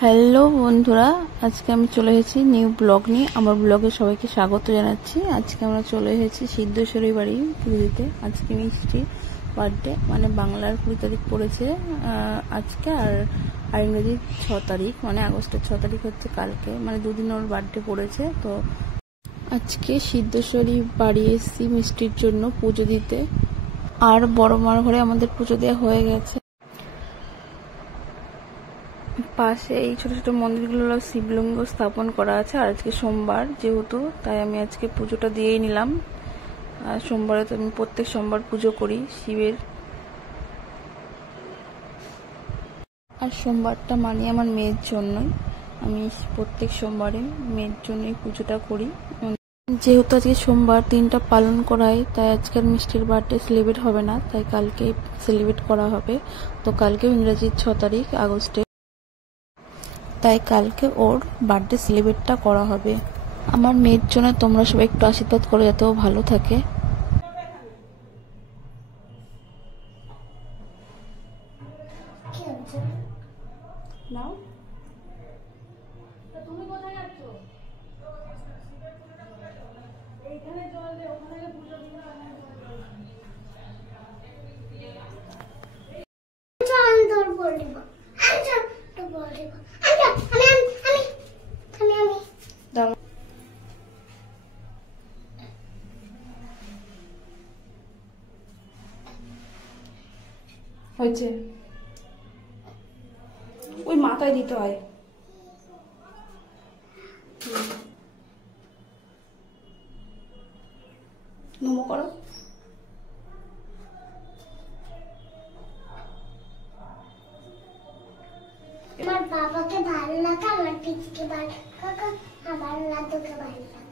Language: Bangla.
হ্যালো বন্ধুরা, আজকে আমি চলে এসেছি নিউ ব্লগ নিয়ে। আমার ব্লগে সবাইকে স্বাগত জানাচ্ছি। আজকে আমরা চলে এসেছি সিদ্ধেশ্বরী বাড়ি পুজো দিতে। আজকে মিষ্টির বার্থডে, মানে বাংলার 20 তারিখ পড়েছে আজকে, আর ইংরেজির 6 তারিখ, মানে আগস্টের 6 তারিখ হচ্ছে কালকে, মানে দুদিন ওর বার্থডে পড়েছে। তো আজকে সিদ্ধেশ্বরী বাড়ি এসেছি মিষ্টির জন্য পুজো দিতে। আর বড় মার ঘরে আমাদের পুজো দেওয়া হয়ে গেছে। পাশে এই ছোট ছোট মন্দিরগুলো শিবলিঙ্গ স্থাপন করা আছে। আর আজকে সোমবার যেহেতু, তাই আমি আজকে পুজোটা দিয়েই নিলাম। আর সোমবারে তো আমি প্রত্যেক সোমবার পুজো করি শিবের। আর সোমবারটা মানে আমার মেয়ের জন্যই, আমি প্রত্যেক সোমবারে মেয়ের জন্যই পুজোটা করি। যেহেতু আজকে সোমবার দিনটা পালন করায়, তাই আজকের মিষ্টির বার্থডে সেলিব্রেট হবে না, তাই কালকে সেলিব্রেট করা হবে। তো কালকেও ইংরেজির 6 তারিখ আগস্টে, তাই কালকে ওর বার্থডে সেলিব্রেটটা করা হবে। আমার মেয়ের জন্য তোমরা সবাই একটু আশীর্বাদ করো যাতে ও ভালো থাকে। হয়েছে, ওই মাথায় দিতে হয়। নমো করো। আমার বাবাকে ভালো লাগে, আমার পিসিকে ভালো লাগে, আমার দাদুকে ভালো লাগে।